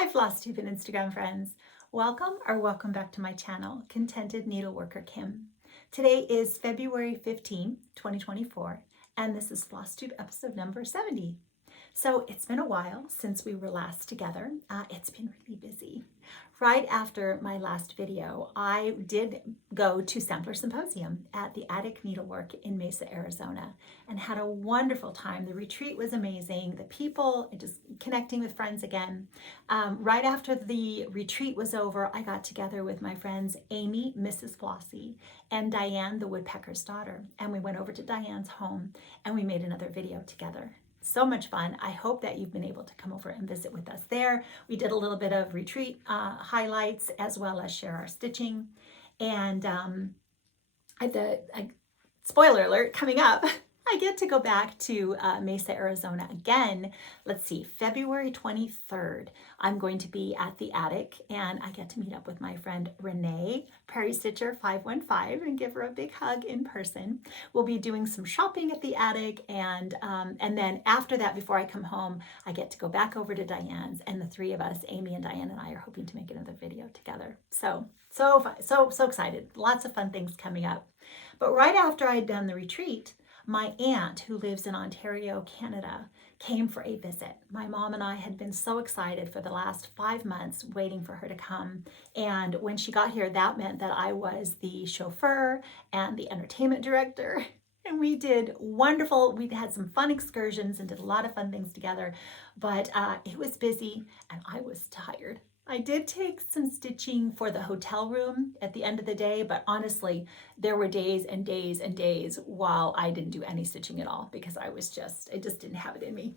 Hi Flosstube and Instagram friends. Welcome back to my channel, Contented Needleworker Kim. Today is February 15, 2024, and this is Flosstube episode number 70. So it's been a while since we were last together. It's been really busy. Right after my last video, I did go to Sampler Symposium at the Attic Needlework in Mesa, Arizona, and had a wonderful time. The retreat was amazing. The people, just connecting with friends again. Right after the retreat was over, I got together with my friends Amy, Mrs. Flossy, and Diane, the woodpecker's daughter. And we went over to Diane's home and we made another video together. So much fun. I hope that you've been able to come over and visit with us there. We did a little bit of retreat highlights as well as share our stitching. And spoiler alert, coming up, I get to go back to Mesa, Arizona again. Let's see, February 23rd, I'm going to be at the Attic and I get to meet up with my friend Renee, Prairie Stitcher 515, and give her a big hug in person. We'll be doing some shopping at the Attic, and then after that, before I come home, I get to go back over to Diane's, and the three of us, Amy and Diane and I, are hoping to make another video together. So fun, so excited. Lots of fun things coming up. But right after I'd done the retreat, my aunt, who lives in Ontario, Canada, came for a visit. My mom and I had been so excited for the last 5 months waiting for her to come. And when she got here, that meant that I was the chauffeur and the entertainment director. And we did wonderful, we had some fun excursions and did a lot of fun things together. But it was busy and I was tired. I did take some stitching for the hotel room at the end of the day, but honestly, there were days and days and days while I didn't do any stitching at all because I just didn't have it in me.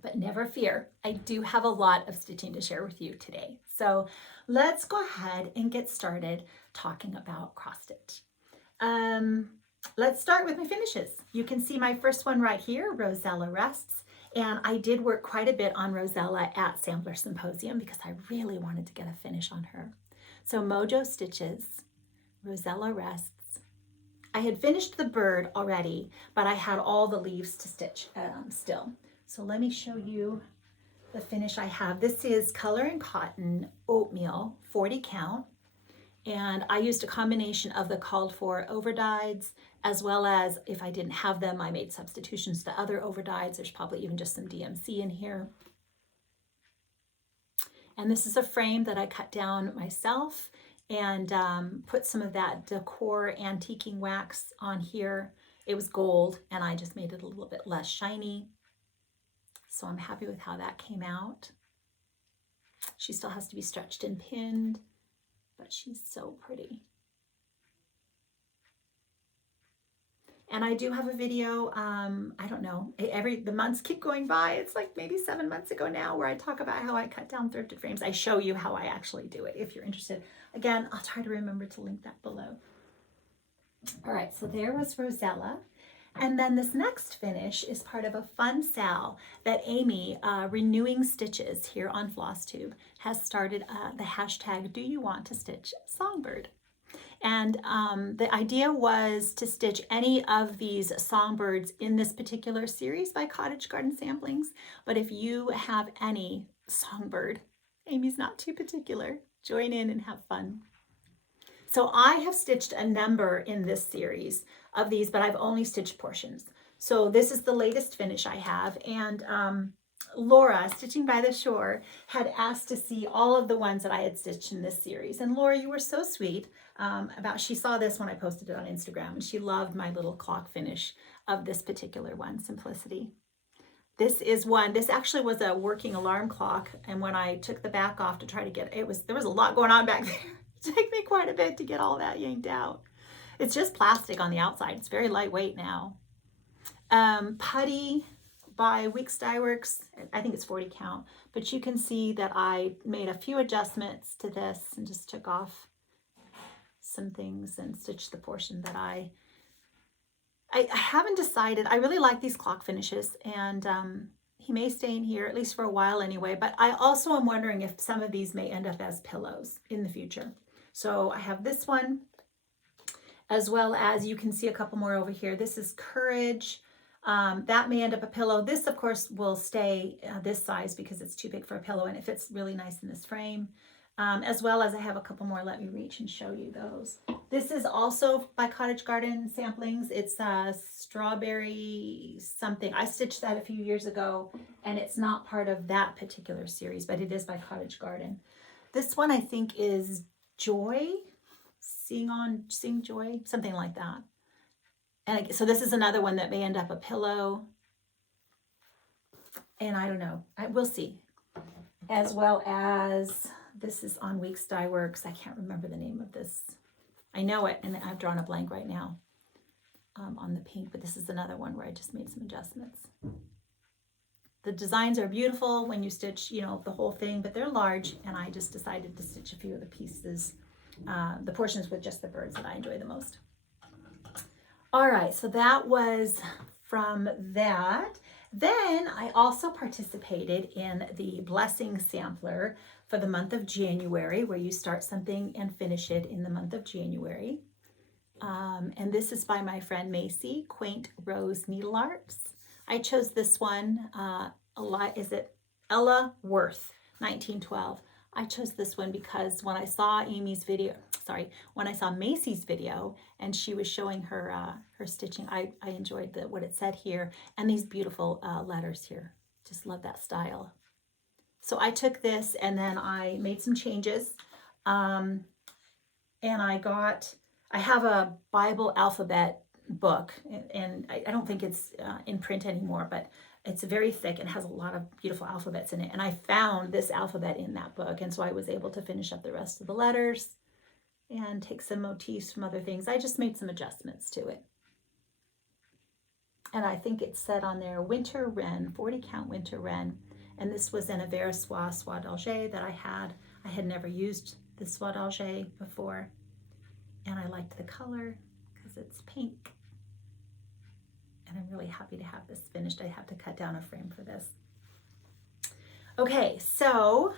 But never fear, I do have a lot of stitching to share with you today. So let's go ahead and get started talking about cross stitch. Let's start with my finishes. You can see my first one right here, Rosella Rests. And I did work quite a bit on Rosella at Sampler Symposium because I really wanted to get a finish on her. So Mojo Stitches, Rosella Rests. I had finished the bird already, but I had all the leaves to stitch still. So let me show you the finish I have. This is Color and Cotton Oatmeal, 40 count. And I used a combination of the called for overdyes, as well as if I didn't have them, I made substitutions to other overdyes. There's probably even just some DMC in here. And this is a frame that I cut down myself and put some of that decor antiquing wax on here. It was gold and I just made it a little bit less shiny. So I'm happy with how that came out. She still has to be stretched and pinned, but she's so pretty. And I do have a video, I don't know, the months keep going by. It's like maybe 7 months ago now where I talk about how I cut down thrifted frames. I show you how I actually do it if you're interested. Again, I'll try to remember to link that below. All right, so there was Rosella. And then this next finish is part of a fun sal that Amy, Renewing Stitches here on Flosstube, has started the hashtag Do You Want to Stitch Songbird. And the idea was to stitch any of these songbirds in this particular series by Cottage Garden Samplings. But if you have any songbird, Amy's not too particular, join in and have fun. So I have stitched a number in this series of these, but I've only stitched portions. So this is the latest finish I have. And Laura, Stitching by the Shore, had asked to see all of the ones that I had stitched in this series. And Laura, you were so sweet she saw this when I posted it on Instagram, and she loved my little clock finish of this particular one, Simplicity. This actually was a working alarm clock. And when I took the back off to try to get there was a lot going on back there. It took me quite a bit to get all that yanked out. It's just plastic on the outside. It's very lightweight now. Putty by Weeks Dye Works. I think it's 40 count, but you can see that I made a few adjustments to this and just took off some things and stitched the portion that I haven't decided. I really like these clock finishes, and he may stay in here at least for a while anyway, but I also am wondering if some of these may end up as pillows in the future. So I have this one, as well as you can see a couple more over here. This is Courage That may end up a pillow. This, of course, will stay this size because it's too big for a pillow, and it fits really nice in this frame. As well as I have a couple more. Let me reach and show you those. This is also by Cottage Garden Samplings. It's strawberry something. I stitched that a few years ago, and it's not part of that particular series, but it is by Cottage Garden. This one I think is Joy, Sing Joy, something like that. And so this is another one that may end up a pillow. And I don't know, we'll see. As well as this is on Weeks Dye Works. I can't remember the name of this. I know it, and I've drawn a blank right now on the pink, but this is another one where I just made some adjustments. The designs are beautiful when you stitch, you know, the whole thing, but they're large, and I just decided to stitch a few of the pieces, the portions with just the birds that I enjoy the most. All right, so that was from that. Then I also participated in the Blessing Sampler for the month of January, where you start something and finish it in the month of January. And this is by my friend Macy, Quaint Rose Needle Arts. I chose this one, is it Ella Worth, 1912. I chose this one because when I saw when I saw Macy's video and she was showing her her stitching, I enjoyed what it said here, and these beautiful letters here. Just love that style. So I took this and then I made some changes, and I have a Bible alphabet book, and I don't think it's in print anymore, but it's very thick and has a lot of beautiful alphabets in it. And I found this alphabet in that book, and so I was able to finish up the rest of the letters and take some motifs from other things. I just made some adjustments to it. And I think it said on there, Winter Wren, 40 count Winter Wren. And this was in a Versoix soie d'Alger that I had. I had never used this soie d'Alger before. And I liked the color because it's pink. And I'm really happy to have this finished. I have to cut down a frame for this. Okay, so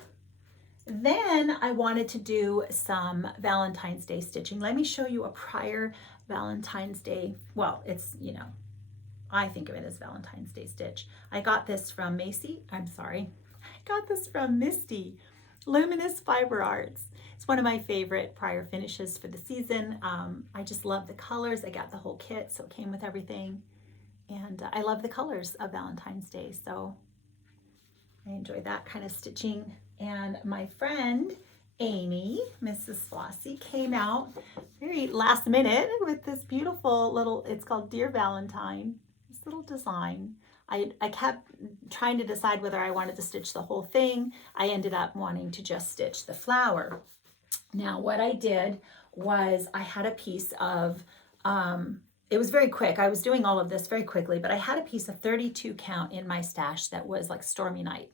then I wanted to do some Valentine's Day stitching. Let me show you a prior Valentine's Day. Well, it's, you know, I think of it as Valentine's Day stitch. I got this from I got this from Misty, Luminous Fiber Arts. It's one of my favorite prior finishes for the season. I just love the colors. I got the whole kit, so it came with everything. And I love the colors of Valentine's Day, so I enjoy that kind of stitching. And my friend Amy, Mrs. Flossy, came out very last minute with this beautiful little, it's called Dear Valentine, this little design. I kept trying to decide whether I wanted to stitch the whole thing. I ended up wanting to just stitch the flower. Now what I did was I had a piece of, it was very quick. I was doing all of this very quickly, but I had a piece of 32 count in my stash that was like Stormy Night,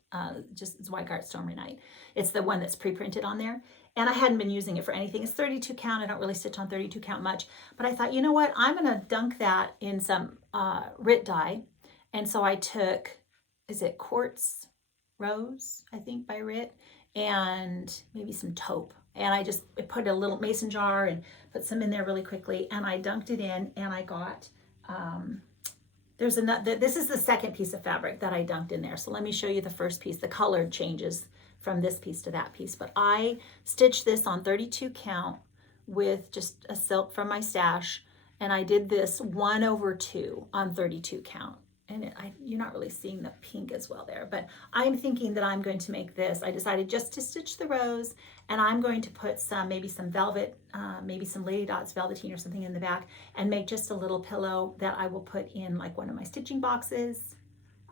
just Zweigart Stormy Night. It's the one that's pre-printed on there. And I hadn't been using it for anything. It's 32 count. I don't really stitch on 32 count much, but I thought, you know what? I'm going to dunk that in some RIT dye. And so I took, is it Quartz Rose, I think by RIT, and maybe some taupe. And I just put a little mason jar and put some in there really quickly, and I dunked it in, and I got, this is the second piece of fabric that I dunked in there. So let me show you the first piece. The color changes from this piece to that piece, but I stitched this on 32 count with just a silk from my stash, and I did this 1/2 on 32 count. And you're not really seeing the pink as well there, but I'm thinking that I'm going to make this. I decided just to stitch the rose, and I'm going to put maybe some velvet, maybe some Lady Dots velveteen or something in the back, and make just a little pillow that I will put in like one of my stitching boxes,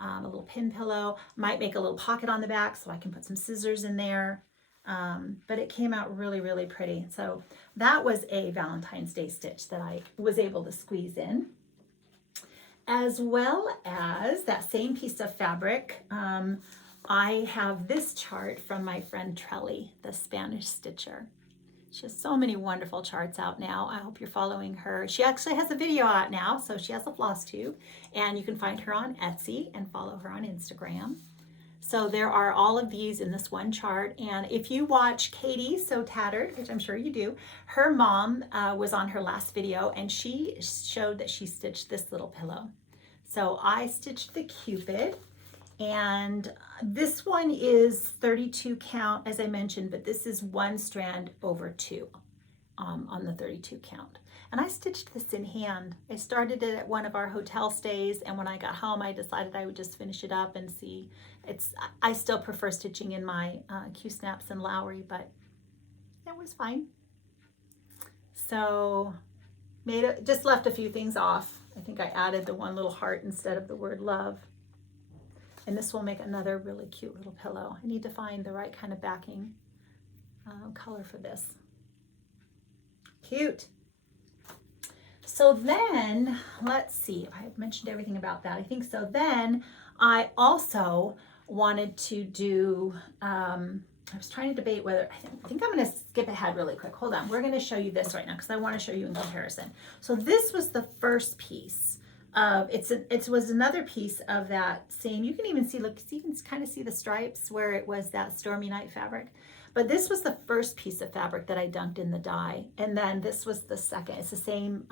a little pin pillow. Might make a little pocket on the back so I can put some scissors in there. But it came out really, really pretty. So that was a Valentine's Day stitch that I was able to squeeze in. As well as that same piece of fabric, I have this chart from my friend Trelly, the Spanish stitcher. She has so many wonderful charts out now. I hope you're following her. She actually has a video out now, so she has a Flosstube, and you can find her on Etsy and follow her on Instagram. So there are all of these in this one chart, and if you watch Katie So Tattered, which I'm sure you do, her mom was on her last video, and she showed that she stitched this little pillow. So I stitched the Cupid, and this one is 32 count, as I mentioned, but this is 1 strand over 2 on the 32 count. And I stitched this in hand. I started it at one of our hotel stays, and when I got home, I decided I would just finish it up and see. I still prefer stitching in my Q-snaps and Lowry, but it was fine. So just left a few things off. I think I added the one little heart instead of the word love. And this will make another really cute little pillow. I need to find the right kind of backing color for this. Cute. So then, let's see if I mentioned everything about that. I think so. Then I also wanted to do, I was trying to debate whether, I think I'm going to skip ahead really quick. Hold on. We're going to show you this right now because I want to show you in comparison. So this was the first piece of, it was another piece of that same, you can even see, look, you can kind of see the stripes where it was that Stormy Night fabric. But this was the first piece of fabric that I dunked in the dye. And then this was the second. It's the same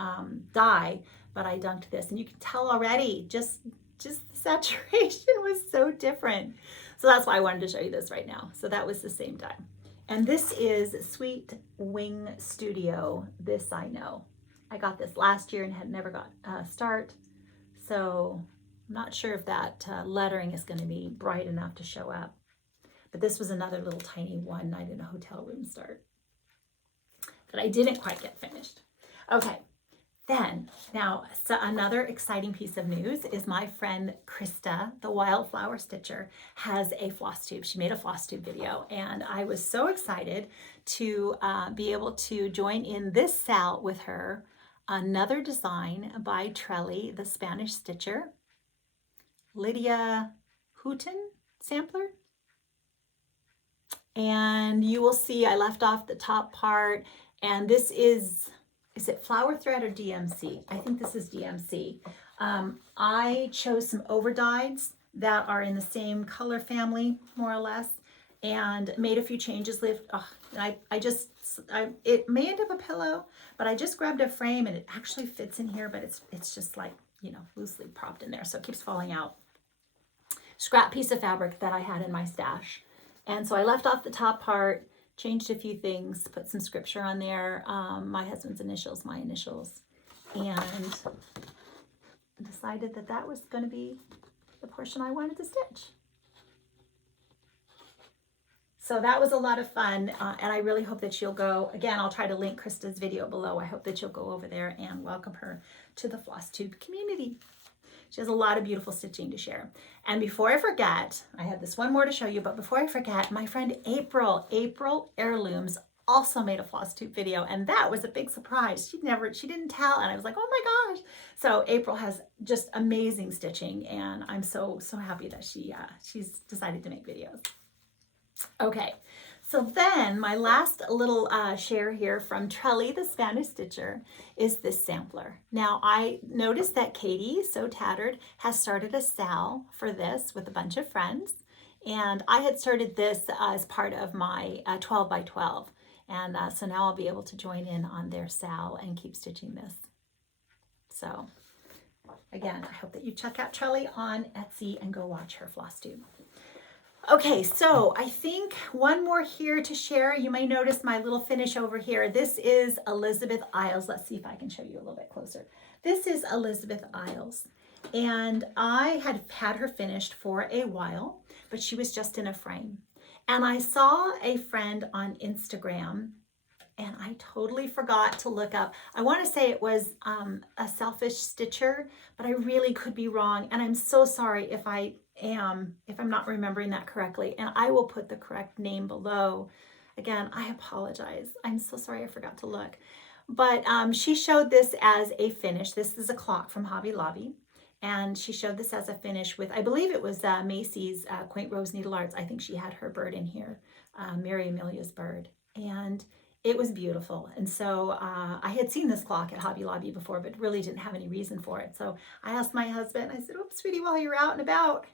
dye, but I dunked this. And you can tell already, just the saturation was so different. So that's why I wanted to show you this right now. So that was the same dye. And this is Sweet Wing Studio. This I know. I got this last year and had never got a start. So I'm not sure if that lettering is going to be bright enough to show up. But this was another little tiny one night in a hotel room start that I didn't quite get finished. Okay, then now so another exciting piece of news is my friend Krista, the Wildflower Stitcher, has a floss tube. She made a floss tube video, and I was so excited to be able to join in this sal with her. Another design by Trelly, the Spanish Stitcher, Lydia Houghton sampler. And you will see I left off the top part, and this is it flower thread or DMC? I think this is DMC. I chose some overdyes that are in the same color family, more or less, and made a few changes. It may end up a pillow, but I just grabbed a frame and it actually fits in here, but it's just like, you know, loosely propped in there, so it keeps falling out. Scrap piece of fabric that I had in my stash. And so I left off the top part, changed a few things, put some scripture on there, my husband's initials, my initials, and decided that that was going to be the portion I wanted to stitch. So that was a lot of fun, and I really hope that you'll go. Again, I'll try to link Krista's video below. I hope that you'll go over there and welcome her to the Flosstube community. She has a lot of beautiful stitching to share. And before I forget, I have this one more to show you, but before I forget, my friend April Heirlooms also made a Flosstube video, and that was a big surprise. She didn't tell, and I was like, oh my gosh. So April has just amazing stitching, and I'm so happy that she's decided to make videos. Okay, so then my last little share here from Trelly, the Spanish Stitcher, is this sampler. Now I noticed that Katie, So Tattered, has started a sal for this with a bunch of friends, and I had started this as part of my 12 by 12, and so now I'll be able to join in on their sal and keep stitching this. So again, I hope that you check out Trelly on Etsy and go watch her Flosstube. Okay, so I think one more here to share. You may notice my little finish over here. This is Elizabeth Isles. Let's see if I can show you a little bit closer. This is Elizabeth Isles, and I had her finished for a while, but she was just in a frame. And I saw a friend on Instagram, and I totally forgot to look up. I want to say it was a Selfish Stitcher, but I really could be wrong, and I'm so sorry if I'm not remembering that correctly, and I will put the correct name below. Again, I apologize. I'm so sorry I forgot to look. But she showed this as a finish. This is a clock from Hobby Lobby, and she showed this as a finish with, I believe it was Macy's Quaint Rose Needle Arts. I think she had her bird in here, Mary Amelia's bird, and it was beautiful. And so I had seen this clock at Hobby Lobby before, but really didn't have any reason for it. So I asked my husband, I said, oh, sweetie, while you're out and about,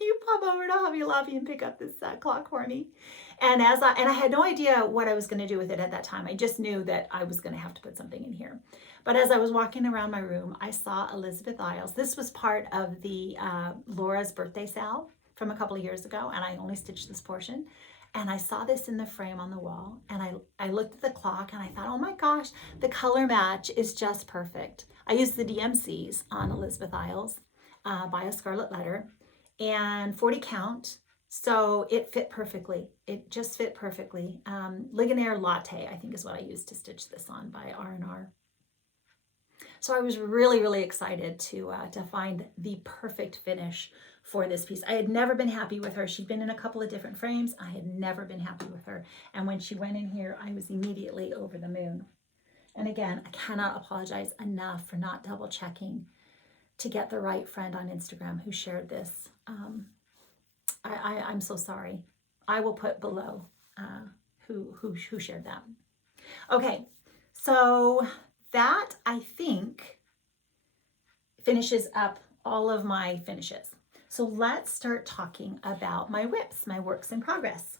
you pop over to Hobby Lobby and pick up this clock for me? And I had no idea what I was going to do with it at that time. I just knew that I was going to have to put something in here. But as I was walking around my room, I saw Elizabeth Isles. This was part of the Laura's birthday sale from a couple of years ago, and I only stitched this portion. And I saw this in the frame on the wall, and I looked at the clock and I thought, oh my gosh, the color match is just perfect. I used the DMCs on Elizabeth Isles by a Scarlet Letter, and 40 count. So it fit perfectly. It just fit perfectly. Ligonier Latte, I think, is what I used to stitch this on by R&R. So I was really, really excited to find the perfect finish for this piece. I had never been happy with her. She'd been in a couple of different frames. I had never been happy with her. And when she went in here, I was immediately over the moon. And again, I cannot apologize enough for not double checking to get the right friend on Instagram who shared this. I'm so sorry. I will put below who shared that. Okay, so that I think finishes up all of my finishes. So let's start talking about my WIPs, my works in progress.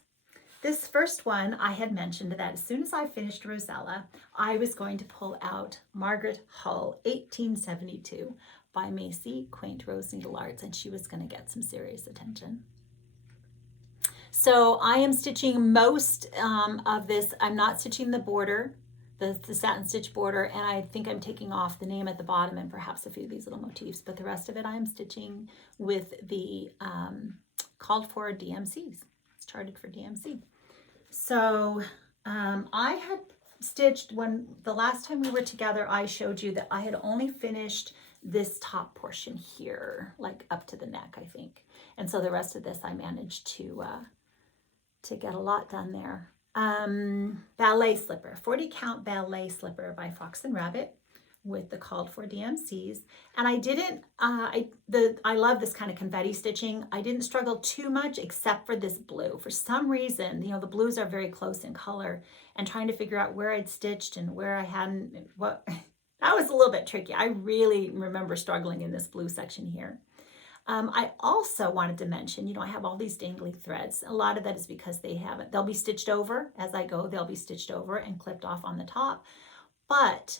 This first one, I had mentioned that as soon as I finished Rosella, I was going to pull out Margaret Hull 1872 by Macy Quaint Rose Needle Arts, and she was going to get some serious attention. So I am stitching most of this. I'm not stitching the border, the satin stitch border, and I think I'm taking off the name at the bottom and perhaps a few of these little motifs, but the rest of it I'm stitching with the called for DMCs. It's charted for DMC. So I had stitched, when the last time we were together, I showed you that I had only finished this top portion here, like up to the neck, I think. And so the rest of this I managed to get a lot done there. Ballet slipper, 40 count ballet slipper by Fox and Rabbit with the called for DMCs. And I didn't, I love this kind of confetti stitching. I didn't struggle too much except for this blue. For some reason, you know, the blues are very close in color, and trying to figure out where I'd stitched and where I hadn't, what, that was a little bit tricky. I really remember struggling in this blue section here. I also wanted to mention, you know, I have all these dangly threads. A lot of that is because they'll be stitched over as I go. They'll be stitched over and clipped off on the top. But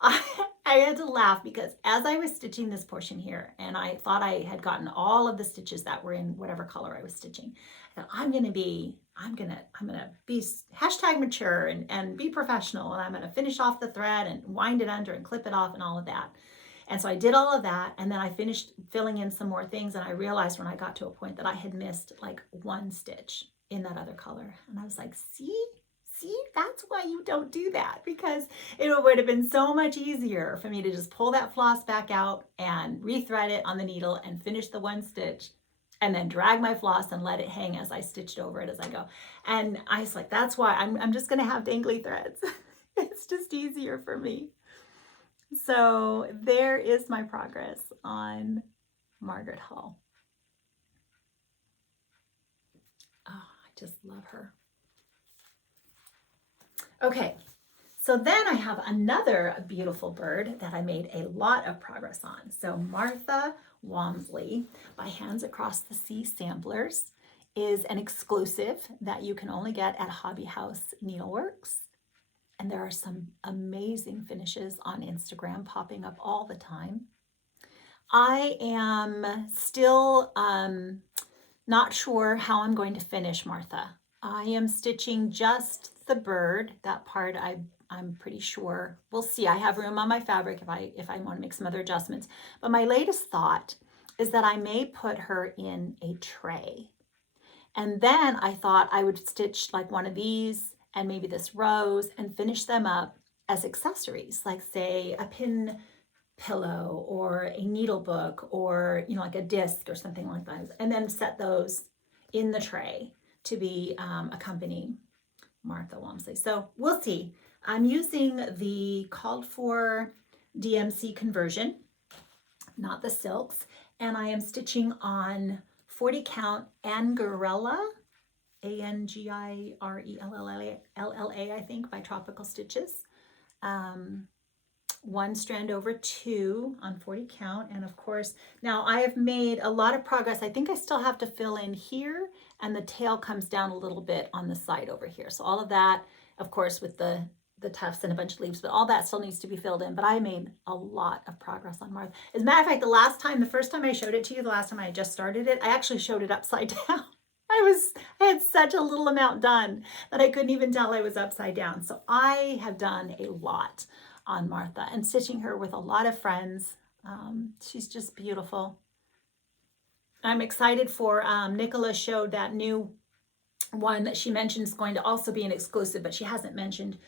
I had to laugh because as I was stitching this portion here, and I thought I had gotten all of the stitches that were in whatever color I was stitching, I thought I'm gonna be hashtag mature and be professional, and I'm gonna finish off the thread and wind it under and clip it off and all of that. And so I did all of that, and then I finished filling in some more things, and I realized when I got to a point that I had missed like one stitch in that other color. And I was like, see, that's why you don't do that, because it would have been so much easier for me to just pull that floss back out and rethread it on the needle and finish the one stitch, and then drag my floss and let it hang as I stitched over it as I go. And I was like, that's why I'm just gonna have dangly threads. It's just easier for me. So there is my progress on Margaret Hull. Oh, I just love her. Okay, so then I have another beautiful bird that I made a lot of progress on. So Martha Walmsley by Hands Across the Sea Samplers is an exclusive that you can only get at Hobby House Needleworks. And there are some amazing finishes on Instagram popping up all the time. I am still not sure how I'm going to finish Martha. I am stitching just the bird. That part I'm pretty sure. We'll see. I have room on my fabric if I want to make some other adjustments. But my latest thought is that I may put her in a tray. And then I thought I would stitch like one of these and maybe this rose and finish them up as accessories, like say a pin pillow or a needle book or, you know, like a disc or something like that, and then set those in the tray to be accompanying Martha Walmsley. So we'll see. I'm using the called for DMC conversion, not the silks, and I am stitching on 40 count Angarella, Angirella, I think, by Tropical Stitches. 1 strand over 2 on 40 count. And of course, now I have made a lot of progress. I think I still have to fill in here, and the tail comes down a little bit on the side over here. So all of that, of course, with the tufts and a bunch of leaves, but all that still needs to be filled in. But I made a lot of progress on Martha. As a matter of fact, the first time I showed it to you, the last time I just started it, I actually showed it upside down. I had such a little amount done that I couldn't even tell I was upside down. So I have done a lot on Martha and stitching her with a lot of friends. She's just beautiful. I'm excited for Nicola showed that new one that she mentioned is going to also be an exclusive, but she hasn't mentioned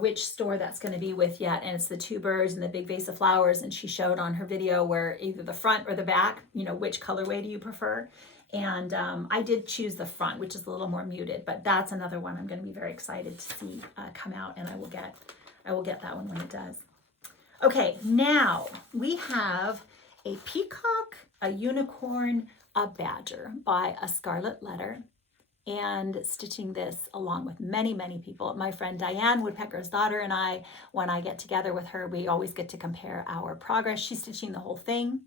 which store that's going to be with yet. And it's the 2 birds and the big vase of flowers. And she showed on her video where either the front or the back, you know, which colorway do you prefer? And I did choose the front, which is a little more muted, but that's another one I'm going to be very excited to see come out, and I will get that one when it does. Okay, now we have a peacock, a unicorn, a badger by A Scarlet Letter, and stitching this along with many, many people. My friend Diane, Woodpecker's daughter, and I, when I get together with her, we always get to compare our progress. She's stitching the whole thing.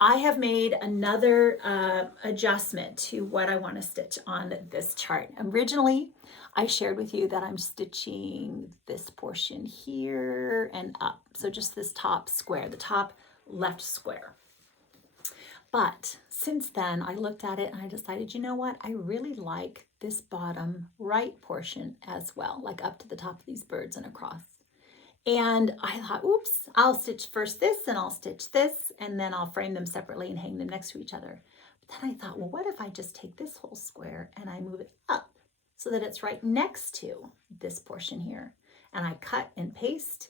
I have made another adjustment to what I want to stitch on this chart. Originally, I shared with you that I'm stitching this portion here and up. So just this top square, the top left square. But since then, I looked at it and I decided, you know what? I really like this bottom right portion as well, like up to the top of these birds and across. And I thought, oops, I'll stitch first this and I'll stitch this, and then I'll frame them separately and hang them next to each other. But then I thought, well, what if I just take this whole square and I move it up so that it's right next to this portion here? And I cut and pasted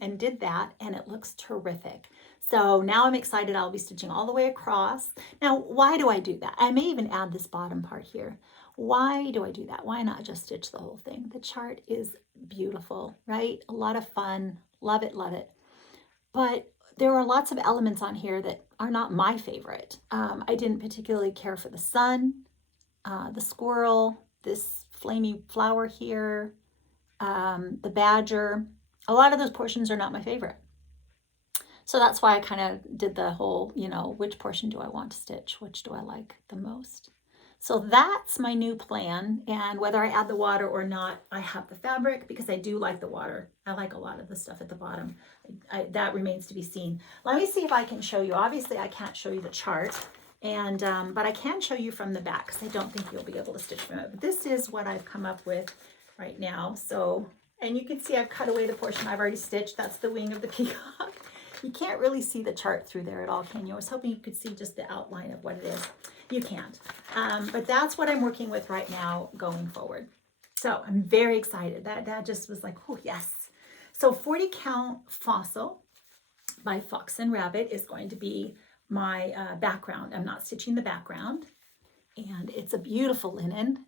and did that, and it looks terrific. So now I'm excited. I'll be stitching all the way across. Now, why do I do that? I may even add this bottom part here. Why do I do that? Why not just stitch the whole thing? The chart is beautiful, right? A lot of fun. Love it, love it. But there are lots of elements on here that are not my favorite. I didn't particularly care for the sun, the squirrel, this flamey flower here, the badger. A lot of those portions are not my favorite. So that's why I kind of did the whole, you know, which portion do I want to stitch? Which do I like the most? So that's my new plan, and whether I add the water or not, I have the fabric because I do like the water. I like a lot of the stuff at the bottom. That remains to be seen. Let me see if I can show you. Obviously, I can't show you the chart, and but I can show you from the back because I don't think you'll be able to stitch from it. But this is what I've come up with right now. So, and you can see I've cut away the portion I've already stitched. That's the wing of the peacock. You can't really see the chart through there at all, can you? I was hoping you could see just the outline of what it is. You can't. But that's what I'm working with right now going forward. So I'm very excited. That just was like, oh, yes. So 40 count fossil by Fox and Rabbit is going to be my background. I'm not stitching the background. And it's a beautiful linen.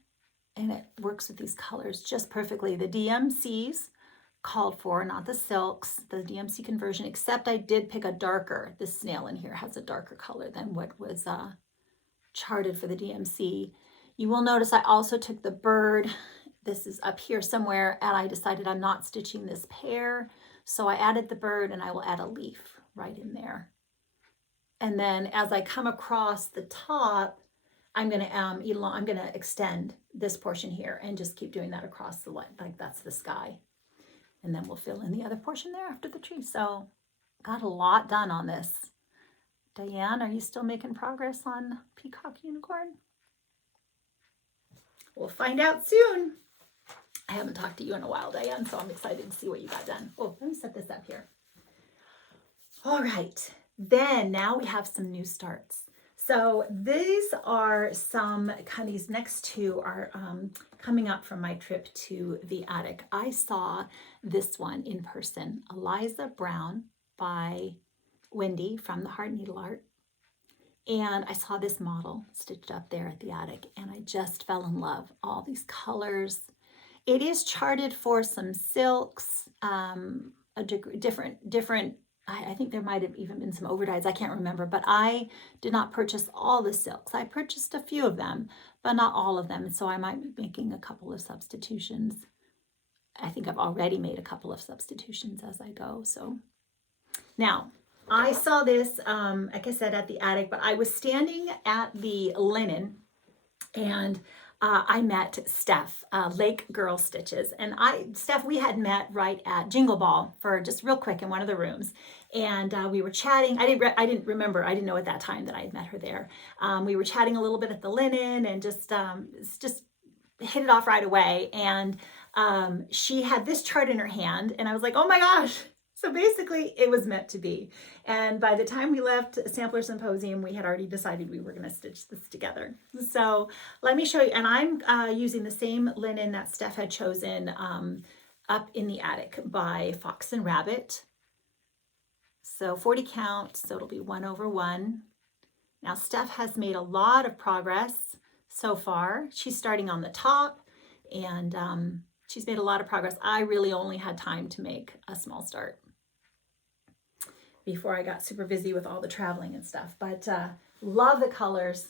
And it works with these colors just perfectly. The DMCs called for, not the silks, the DMC conversion, except I did pick a darker. This snail in here has a darker color than what was charted for the DMC. You will notice I also took the bird. This is up here somewhere, and I decided I'm not stitching this pair. So I added the bird, and I will add a leaf right in there. And then as I come across the top, I'm gonna extend this portion here and just keep doing that across the line, like that's the sky. And then we'll fill in the other portion there after the tree. So got a lot done on this. Diane, are you still making progress on Peacock Unicorn? We'll find out soon. I haven't talked to you in a while, Diane, so I'm excited to see what you got done. Oh, let me set this up here. All right, then now we have some new starts. So these are some, kind of these next two are coming up from my trip to the attic. I saw this one in person, Eliza Brown by Wendy from the Heart Needle Art. And I saw this model stitched up there at the attic, and I just fell in love. All these colors. It is charted for some silks, different. I think there might have even been some overdyes. I can't remember, but I did not purchase all the silks. I purchased a few of them, but not all of them. So I might be making a couple of substitutions. I think I've already made a couple of substitutions as I go. So now I saw this, like I said, at the attic, but I was standing at the linen and I met Steph, Lake Girl Stitches. And Steph, we had met right at Jingle Ball for just real quick in one of the rooms. And we were chatting. I didn't remember. I didn't know at that time that I had met her there. We were chatting a little bit at the linen and just hit it off right away. And she had this chart in her hand, and I was like, oh my gosh. So basically, it was meant to be. And by the time we left Sampler Symposium, we had already decided we were going to stitch this together. So let me show you. And I'm using the same linen that Steph had chosen up in the attic by Fox and Rabbit. So 40 count, so it'll be 1/1. Now Steph has made a lot of progress so far. She's starting on the top, and she's made a lot of progress. I really only had time to make a small start before I got super busy with all the traveling and stuff, but love the colors.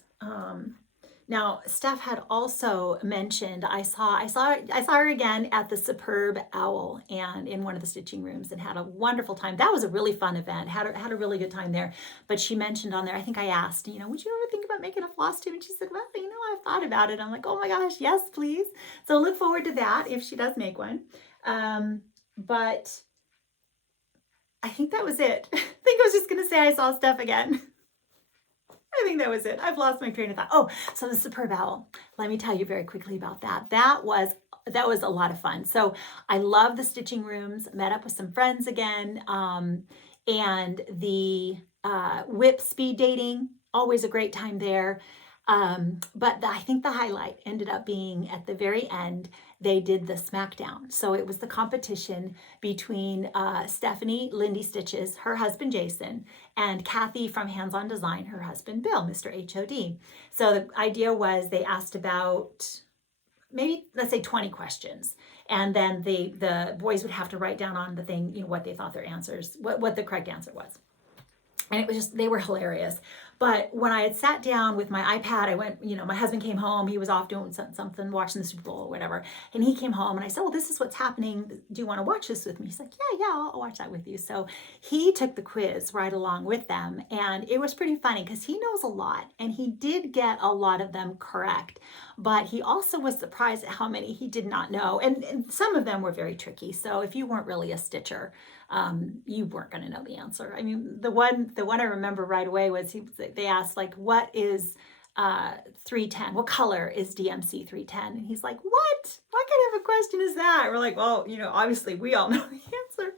Now, Steph had also mentioned, I saw her again at the Superb Owl and in one of the stitching rooms, and had a wonderful time. That was a really fun event. Had a really good time there. But she mentioned on there, I think I asked, would you ever think about making a floss tube? And she said, well, I've thought about it. I'm like, oh my gosh, yes, please. So look forward to that if she does make one. But I think that was it. I think I was just going to say I saw Steph again. I think that was it. I've lost my train of thought. Oh, so the Superb Owl. Let me tell you very quickly about that. That was a lot of fun. So I love the stitching rooms. Met up with some friends again, and the whip speed dating. Always a great time there. But I think the highlight ended up being at the very end. They did the Smackdown. So it was the competition between Stephanie, Lindy Stitches, her husband Jason, and Kathy from Hands On Design, her husband Bill, Mr. HOD. So the idea was they asked about maybe, let's say, 20 questions. And then the boys would have to write down on the thing, what they thought their answers, what the correct answer was. And it was just, they were hilarious. But when I had sat down with my iPad, I went, my husband came home. He was off doing something, watching the Super Bowl or whatever. And he came home and I said, well, this is what's happening. Do you want to watch this with me? He's like, yeah, I'll watch that with you. So he took the quiz right along with them. And it was pretty funny because he knows a lot and he did get a lot of them correct. But he also was surprised at how many he did not know. And some of them were very tricky. So if you weren't really a stitcher, you weren't going to know the answer. I mean, the one I remember right away was they asked, like, what is 310? What color is DMC 310? And he's like, what kind of a question is that? We're like, well, obviously we all know the answer.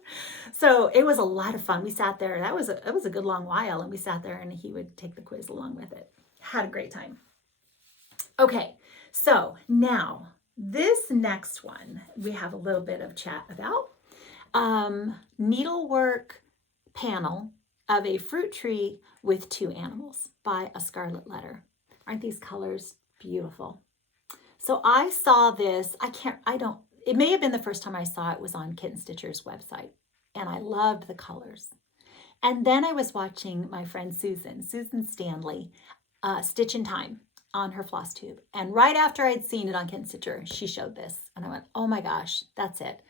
So it was a lot of fun. We sat there. That was a good long while, and we sat there and he would take the quiz along with it. Had a great time. Okay, so now this next one we have a little bit of chat about. Needlework panel of a fruit tree with 2 animals by A Scarlet Letter. Aren't these colors beautiful? So I saw this, it may have been the first time I saw it was on Kitten Stitcher's website, and I loved the colors. And then I was watching my friend Susan Stanley, Stitch in Time on her Flosstube. And right after I'd seen it on Kitten Stitcher, she showed this. And I went, oh my gosh, that's it.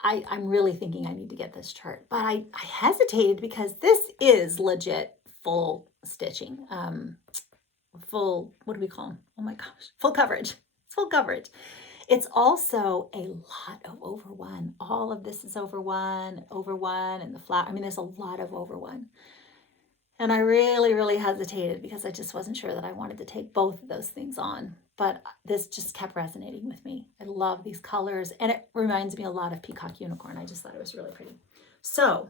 I'm really thinking I need to get this chart. But I hesitated because this is legit full stitching. What do we call them? Oh my gosh, full coverage. It's full coverage. It's also a lot of over one. All of this is over one, and the flower. I mean, there's a lot of over one. And I really, really hesitated because I just wasn't sure that I wanted to take both of those things on. But this just kept resonating with me. I love these colors, and it reminds me a lot of Peacock Unicorn. I just thought it was really pretty. So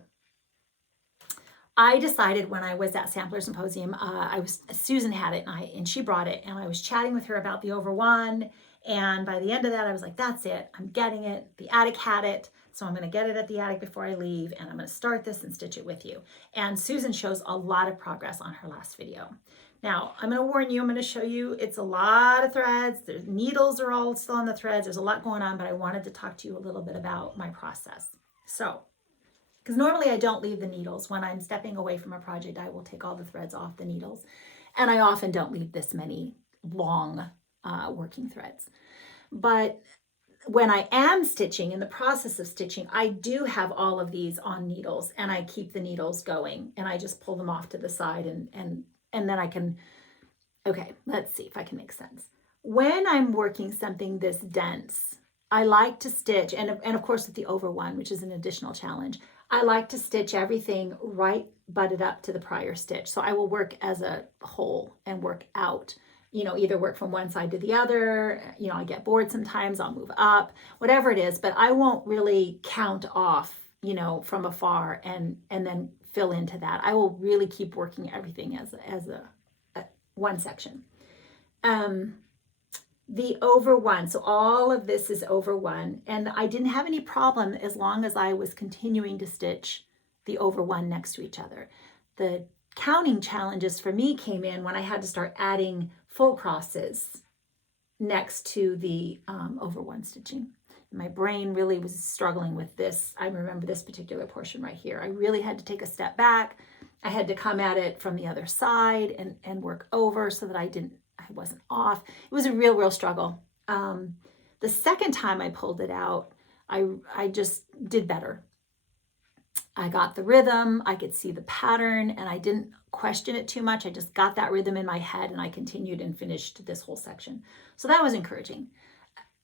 I decided when I was at Sampler Symposium, Susan had it, and she brought it, and I was chatting with her about the over one. And by the end of that, I was like, that's it. I'm getting it. The attic had it. So I'm going to get it at the attic before I leave, and I'm going to start this and stitch it with you. And Susan shows a lot of progress on her last video. Now, I'm going to warn you, I'm going to show you, it's a lot of threads. The needles are all still on the threads. There's a lot going on, but I wanted to talk to you a little bit about my process. So, because normally I don't leave the needles. When I'm stepping away from a project, I will take all the threads off the needles. And I often don't leave this many long working threads. But when I am stitching, in the process of stitching, I do have all of these on needles, and I keep the needles going, and I just pull them off to the side, and then I can, okay, let's see if I can make sense. When I'm working something this dense, I like to stitch, and of course with the over one, which is an additional challenge, I like to stitch everything right butted up to the prior stitch. So I will work as a whole and work out, either work from one side to the other, I get bored sometimes, I'll move up, whatever it is, but I won't really count off, from afar and then fill into that. I will really keep working everything as a one section. The over one, so all of this is over one, and I didn't have any problem as long as I was continuing to stitch the over one next to each other. The counting challenges for me came in when I had to start adding full crosses next to the over one stitching. My brain really was struggling with this. I remember this particular portion right here. I really had to take a step back. I had to come at it from the other side and work over so that I wasn't off. It was a real struggle. The second time I pulled it out, I just did better. I got the rhythm, I could see the pattern, and I didn't question it too much. I just got that rhythm in my head, and I continued and finished this whole section. So that was encouraging.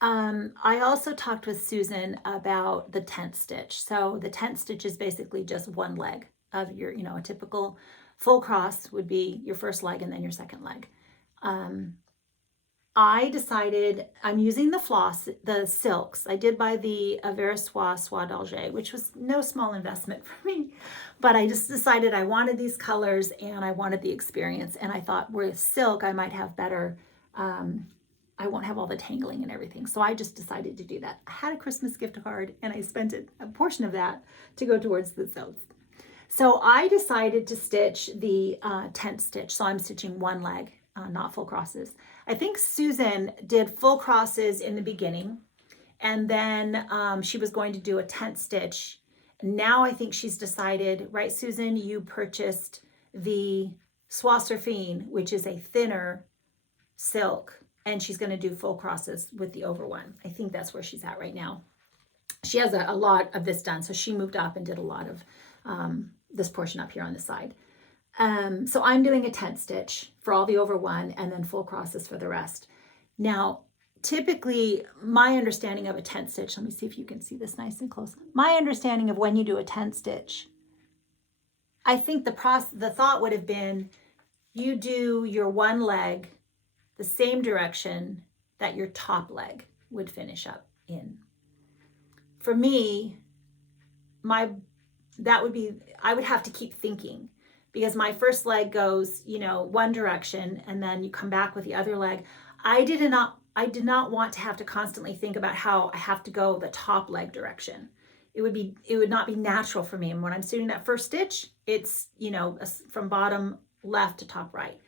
I also talked with Susan about the tent stitch. So the tent stitch is basically just one leg of your, a typical full cross would be your first leg and then your second leg. I decided I'm using the floss, the silks. I did buy the Verissois Soie d'Alger, which was no small investment for me, but I just decided I wanted these colors and I wanted the experience. And I thought with silk, I might have better, I won't have all the tangling and everything. So I just decided to do that. I had a Christmas gift card and I spent a portion of that to go towards the silks. So I decided to stitch the tent stitch. So I'm stitching one leg, not full crosses. I think Susan did full crosses in the beginning, and then she was going to do a tent stitch. Now I think she's decided, right, Susan, you purchased the Soie Surfine, which is a thinner silk, and she's going to do full crosses with the over one. I think that's where she's at right now. She has a lot of this done, so she moved up and did a lot of this portion up here on the side. So I'm doing a tent stitch for all the over one and then full crosses for the rest. Now, typically my understanding of a tent stitch, let me see if you can see this nice and close. My understanding of when you do a tent stitch, I think the thought would have been you do your one leg the same direction that your top leg would finish up in. For me, I would have to keep thinking, because my first leg goes, one direction, and then you come back with the other leg. I did not want to have to constantly think about how I have to go the top leg direction. It would not be natural for me. And when I'm doing that first stitch, it's, from bottom left to top right.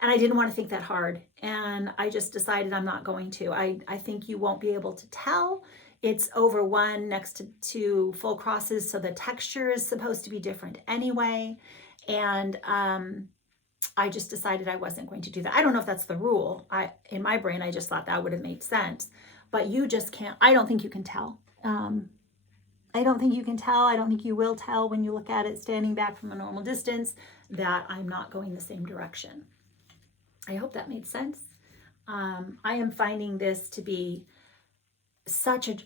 And I didn't want to think that hard. And I just decided I'm not going to. I think you won't be able to tell. It's over one next to full crosses. So the texture is supposed to be different anyway. And I just decided I wasn't going to do that. I don't know if that's the rule. In my brain, I just thought that would have made sense. But you just can't. I don't think you can tell. I don't think you can tell. I don't think you will tell when you look at it standing back from a normal distance that I'm not going the same direction. I hope that made sense. I am finding this to be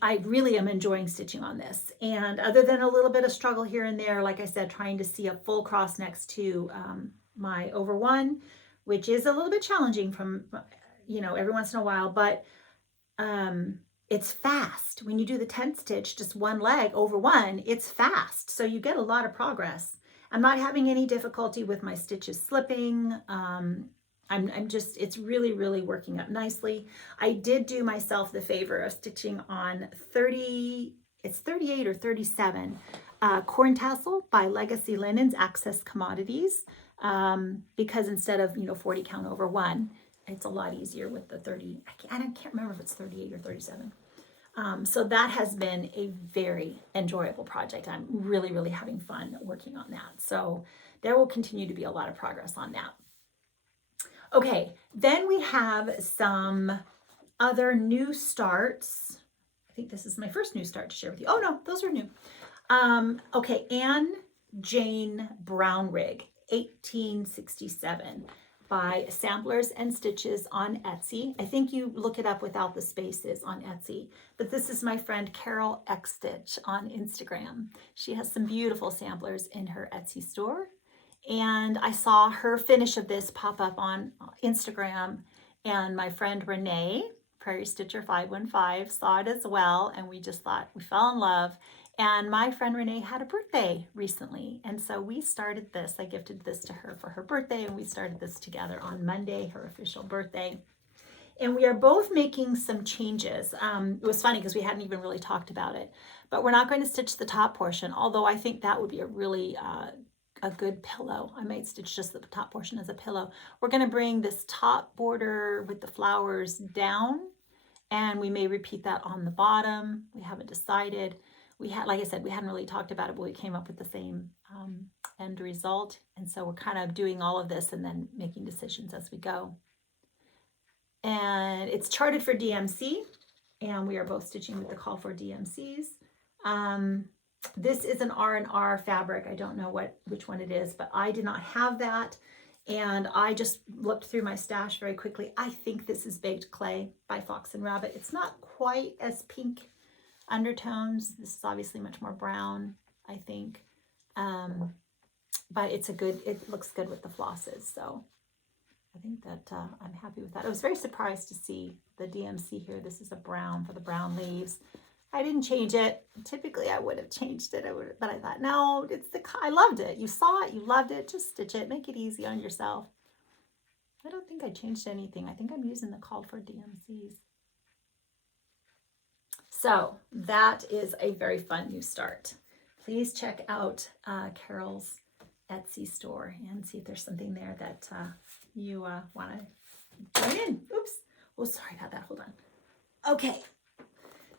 I really am enjoying stitching on this. And other than a little bit of struggle here and there, like I said, trying to see a full cross next to my over one, which is a little bit challenging from, every once in a while, but it's fast. When you do the tent stitch, just one leg over one, it's fast. So you get a lot of progress. I'm not having any difficulty with my stitches slipping. It's really working up nicely. I did do myself the favor of stitching on 38 or 37 Corn Tassel by Legacy Linens Access Commodities, because instead of 40 count over one, it's a lot easier with the 30. I can't remember if it's 38 or 37. So that has been a very enjoyable project. I'm really having fun working on that. So there will continue to be a lot of progress on that. Okay, then we have some other new starts. I think this is my first new start to share with you. Oh no, those are new. Okay, Anne Jane Brown Rig, 1867, by Samplers and Stitches on Etsy. I think you look it up without the spaces on Etsy, but this is my friend Carol X Stitch on Instagram. She has some beautiful samplers in her Etsy store, and I saw her finish of this pop up on Instagram, and my friend Renee, Prairie Stitcher 515, saw it as well, and we just thought, we fell in love. And my friend Renee had a birthday recently, and so we started this. I gifted this to her for her birthday, and we started this together on Monday, her official birthday. And we are both making some changes. It was funny because we hadn't even really talked about it, but we're not going to stitch the top portion, although I think that would be a really a good pillow. I might stitch just the top portion as a pillow. We're going to bring this top border with the flowers down, and we may repeat that on the bottom. We haven't decided. We had, like I said, we hadn't really talked about it, but we came up with the same end result. And so we're kind of doing all of this and then making decisions as we go. And it's charted for DMC, and we are both stitching with the call for DMCs. This is an R&R fabric. I don't know which one it is, but I did not have that. And I just looked through my stash very quickly. I think this is Baked Clay by Fox and Rabbit. It's not quite as pink undertones. This is obviously much more brown, I think. But it looks good with the flosses. So I think that I'm happy with that. I was very surprised to see the DMC here. This is a brown for the brown leaves. I didn't change it. Typically I would have changed it, but I thought, no, I loved it. You saw it, you loved it, just stitch it, make it easy on yourself. I don't think I changed anything. I think I'm using the call for DMCs. So that is a very fun new start. Please check out Carol's Etsy store and see if there's something there that you want to join in. Oops. Oh, sorry about that. Hold on. Okay.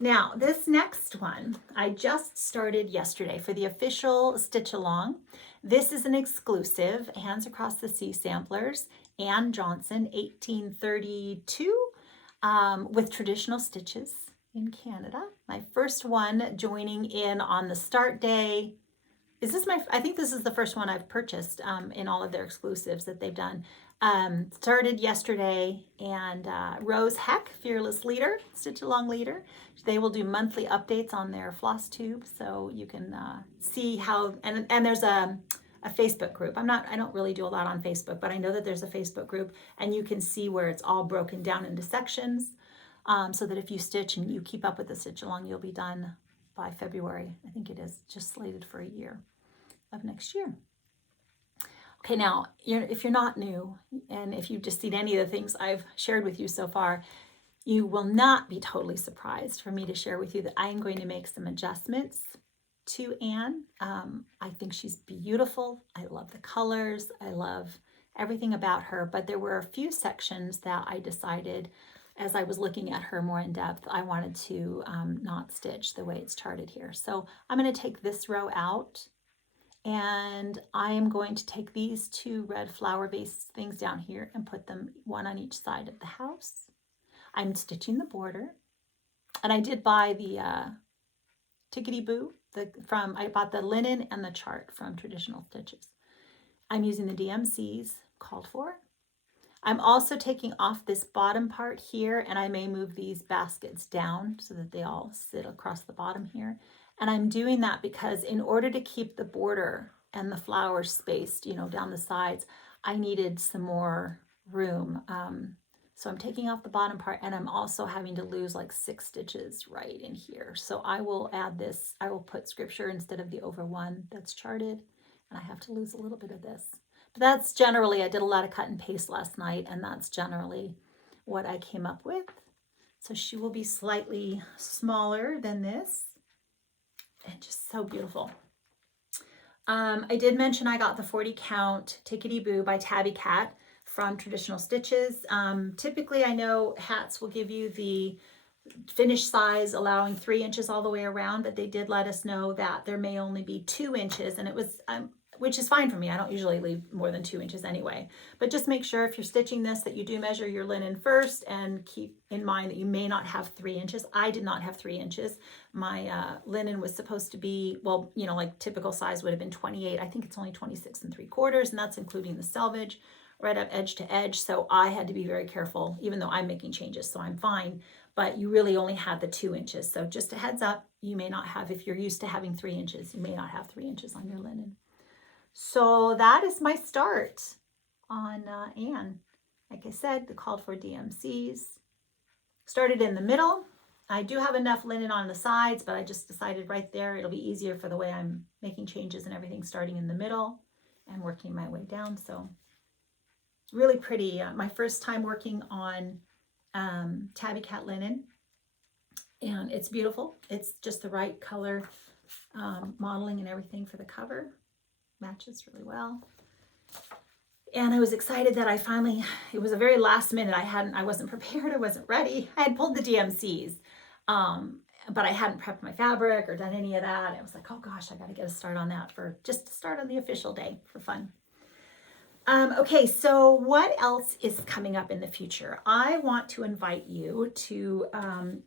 Now, this next one, I just started yesterday for the official Stitch Along. This is an exclusive Hands Across the Sea samplers, Anne Johnson, 1832, with traditional stitches in Canada. My first one joining in on the start day. I think this is the first one I've purchased in all of their exclusives that they've done. Started yesterday, and Rose Heck, Fearless Leader, Stitch Along Leader. They will do monthly updates on their Flosstube, so you can see how, and there's a Facebook group. I don't really do a lot on Facebook, but I know that there's a Facebook group, and you can see where it's all broken down into sections, so that if you stitch and you keep up with the Stitch Along, you'll be done by February. I think it is just slated for a year of next year. Okay, now, if you're not new, and if you've just seen any of the things I've shared with you so far, you will not be totally surprised for me to share with you that I am going to make some adjustments to Anne. I think she's beautiful. I love the colors. I love everything about her, but there were a few sections that I decided, as I was looking at her more in depth, I wanted to not stitch the way it's charted here. So I'm going to take this row out, and I am going to take these two red flower vase things down here and put them one on each side of the house. I'm stitching the border, and I did buy the Tickety Boo I bought the linen and the chart from Traditional Stitches. I'm using the DMCs called for. I'm also taking off this bottom part here, and I may move these baskets down so that they all sit across the bottom here. And I'm doing that because in order to keep the border and the flowers spaced, down the sides, I needed some more room. So I'm taking off the bottom part, and I'm also having to lose like 6 stitches right in here. So I will add this, I will put scripture instead of the over 1 that's charted, and I have to lose a little bit of this. But that's generally, I did a lot of cut and paste last night, and that's generally what I came up with. So she will be slightly smaller than this, and just so beautiful. I did mention I got the 40 count Tickety Boo by Tabby Cat from Traditional Stitches. Typically, I know hats will give you the finished size, allowing 3 inches all the way around, but they did let us know that there may only be 2 inches, and it was which is fine for me. I don't usually leave more than 2 inches anyway. But just make sure if you're stitching this that you do measure your linen first, and keep in mind that you may not have 3 inches. I did not have 3 inches. My linen was supposed to be, well, you know, like typical size would have been 28. I think it's only 26 3/4, and that's including the selvage right up edge to edge. So I had to be very careful, even though I'm making changes, so I'm fine. But you really only had the 2 inches. So just a heads up, you may not have, if you're used to having 3 inches, you may not have 3 inches on your linen. So that is my start on Anne. Like I said, the called for DMCs. Started in the middle. I do have enough linen on the sides, but I just decided right there it'll be easier for the way I'm making changes and everything, starting in the middle and working my way down. So really pretty. My first time working on tabby cat linen, and it's beautiful. It's just the right color modeling and everything for the cover. Matches really well. And I was excited that I finally, it was a very last minute. I wasn't prepared. I wasn't ready. I had pulled the DMCs, but I hadn't prepped my fabric or done any of that. I was like, oh gosh, I got to get a start on that for just to start on the official day for fun. Okay, so what else is coming up in the future? I want to invite you to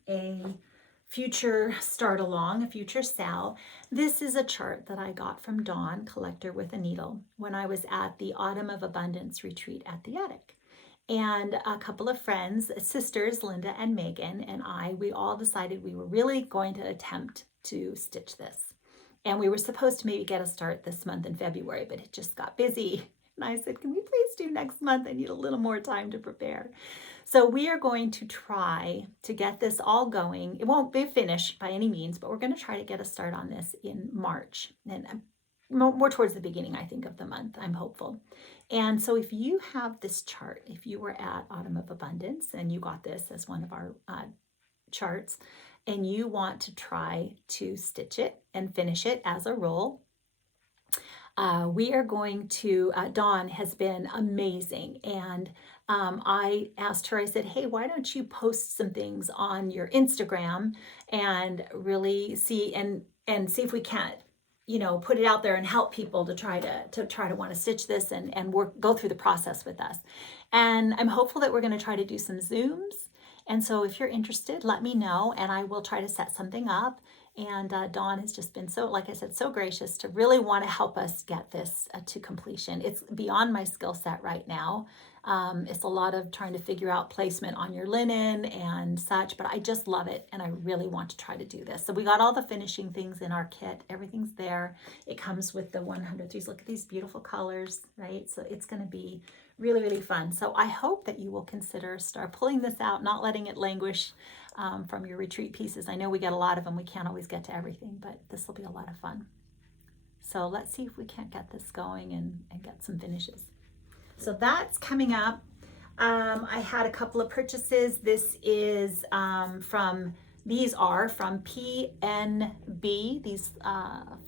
a future start along, a future sal. This is a chart that I got from Dawn, Collector with a Needle, when I was at the Autumn of Abundance retreat at the Attic. And a couple of friends, sisters, Linda and Megan, and we all decided we were really going to attempt to stitch this. And we were supposed to maybe get a start this month in February, but it just got busy. And I said, can we please do next month? I need a little more time to prepare. So we are going to try to get this all going. It won't be finished by any means, but we're going to try to get a start on this in March, and more towards the beginning, I think, of the month. I'm hopeful. And so if you have this chart, if you were at Autumn of Abundance and you got this as one of our charts, and you want to try to stitch it and finish it as a roll, we are going to, Dawn has been amazing. And I asked her, I said, hey, why don't you post some things on your Instagram and really see and see if we can't, you know, put it out there and help people to try to want to stitch this and go through the process with us. And I'm hopeful that we're going to try to do some Zooms. And so if you're interested, let me know and I will try to set something up. And Dawn has just been so, like I said, so gracious to really want to help us get this to completion. It's beyond my skill set right now. It's a lot of trying to figure out placement on your linen and such, but I just love it and I really want to try to do this. So we got all the finishing things in our kit. Everything's there. It comes with the 100 threes. Look at these beautiful colors, right? So it's going to be really, really fun. So I hope that you will consider start pulling this out, not letting it languish from your retreat pieces. I know we get a lot of them. We can't always get to everything, but this will be a lot of fun. So let's see if we can't get this going and get some finishes. So that's coming up. I had a couple of purchases. This is these are from PNB, these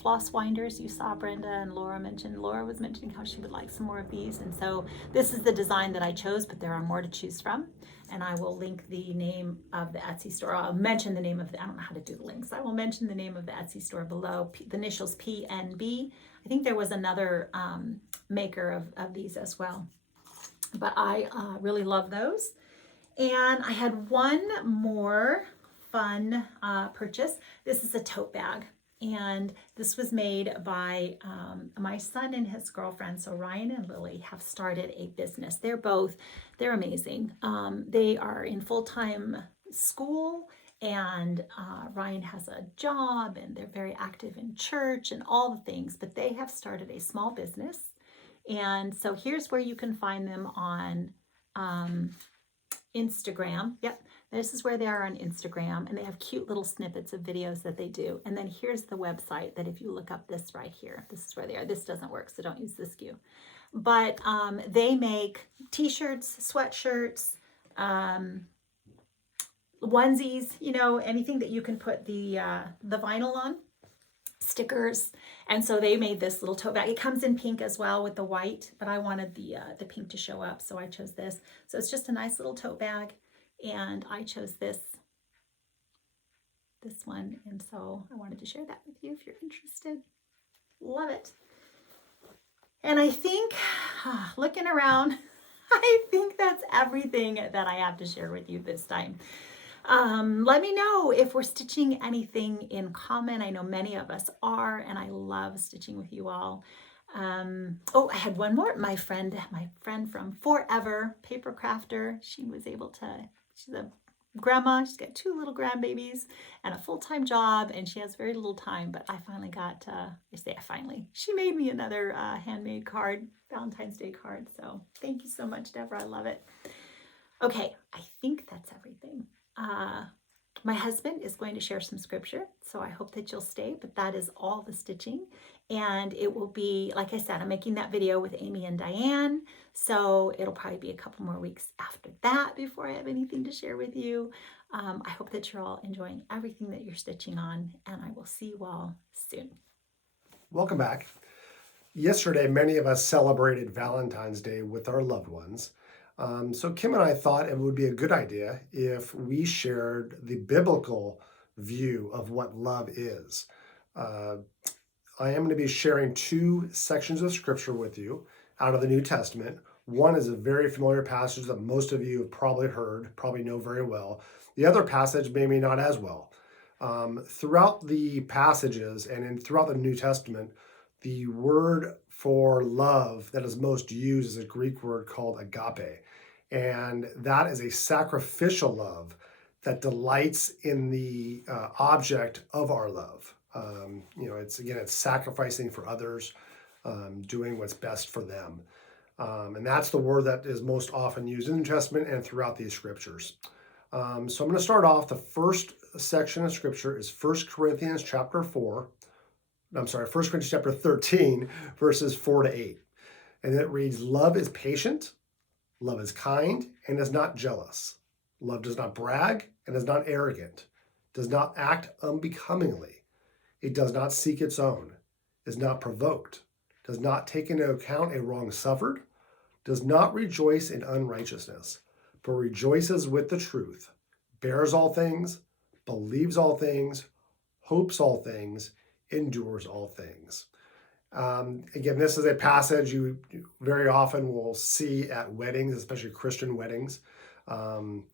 floss winders you saw Brenda and Laura mention. Laura was mentioning how she would like some more of these. And so this is the design that I chose, but there are more to choose from. And I will link the name of the Etsy store. I'll mention the name of I don't know how to do the links. I will mention the name of the Etsy store below, the initials PNB. I think there was another maker of these as well. But I really love those. And I had one more fun purchase. This is a tote bag. And this was made by my son and his girlfriend. So Ryan and Lily have started a business. They're amazing. They are in full-time school, and Ryan has a job, and they're very active in church and all the things, but they have started a small business. And so here's where you can find them on Instagram. Yep. This is where they are on Instagram, and they have cute little snippets of videos that they do. And then here's the website that if you look up this right here, this is where they are. This doesn't work, so don't use this SKU. But they make t-shirts, sweatshirts, onesies, you know, anything that you can put the vinyl on, stickers. And so they made this little tote bag. It comes in pink as well with the white, but I wanted the pink to show up, so I chose this. So it's just a nice little tote bag. And I chose this one, and so I wanted to share that with you if you're interested. Love it. And I think, looking around, I think that's everything that I have to share with you this time. Let me know if we're stitching anything in common. I know many of us are, and I love stitching with you all. Oh, I had one more. My friend from forever, paper crafter. She was able to. She's a grandma. She's got 2 little grandbabies and a full-time job, and she has very little time. But I finally got. I finally. She made me another handmade card, Valentine's Day card. So thank you so much, Deborah. I love it. Okay, I think that's everything. Uh, my husband is going to share some scripture, so I hope that you'll stay, but that is all the stitching. And it will be, like I said, I'm making that video with Amy and Diane, so it'll probably be a couple more weeks after that before I have anything to share with you. I hope that you're all enjoying everything that you're stitching on, and I will see you all soon. Welcome back. Yesterday, many of us celebrated Valentine's Day with our loved ones. So Kim and I thought it would be a good idea if we shared the biblical view of what love is. Uh, I am going to be sharing 2 sections of scripture with you out of the New Testament. One is a very familiar passage that most of you have probably heard, probably know very well. The other passage, maybe not as well. Throughout the passages and throughout the New Testament, the word for love that is most used is a Greek word called agape. And that is a sacrificial love that delights in the object of our love. It's sacrificing for others, doing what's best for them. And that's the word that is most often used in the New Testament and throughout these scriptures. So I'm going to start off. The first section of scripture is 1 Corinthians chapter 13, verses 4 to 8. And it reads, "Love is patient, love is kind, and is not jealous. Love does not brag and is not arrogant, does not act unbecomingly. It does not seek its own, is not provoked, does not take into account a wrong suffered, does not rejoice in unrighteousness, but rejoices with the truth, bears all things, believes all things, hopes all things, endures all things." Again, this is a passage you very often will see at weddings, especially Christian weddings. And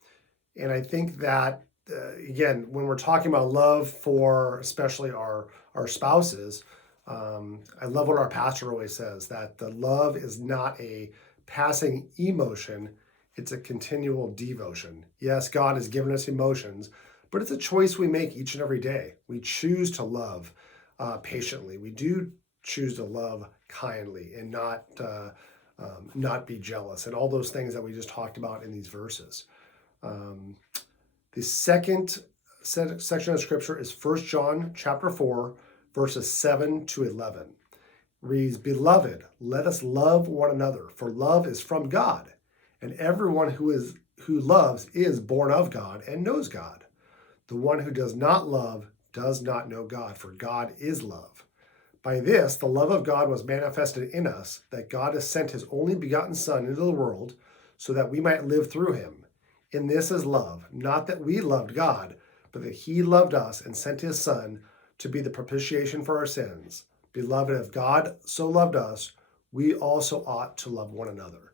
I think that, again, when we're talking about love for especially our spouses, I love what our pastor always says, that the love is not a passing emotion, it's a continual devotion. Yes, God has given us emotions, but it's a choice we make each and every day. We choose to love patiently. We do choose to love kindly and not be jealous, and all those things that we just talked about in these verses. The second section of scripture is 1 John chapter 4, verses 7 to 11. Reads, "Beloved, let us love one another, for love is from God, and everyone who loves is born of God and knows God. The one who does not love does not know God, for God is love. By this, the love of God was manifested in us, that God has sent his only begotten Son into the world so that we might live through him. In this is love, not that we loved God, but that he loved us and sent his Son to be the propitiation for our sins. Beloved, if God so loved us, we also ought to love one another."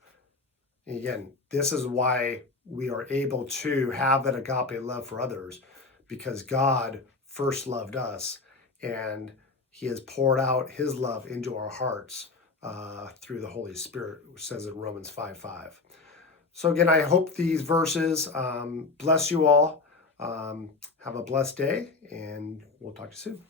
And again, this is why we are able to have that agape love for others, because God first loved us, and he has poured out his love into our hearts through the Holy Spirit, which says in Romans 5:5. So again, I hope these verses bless you all. Have a blessed day, and we'll talk to you soon.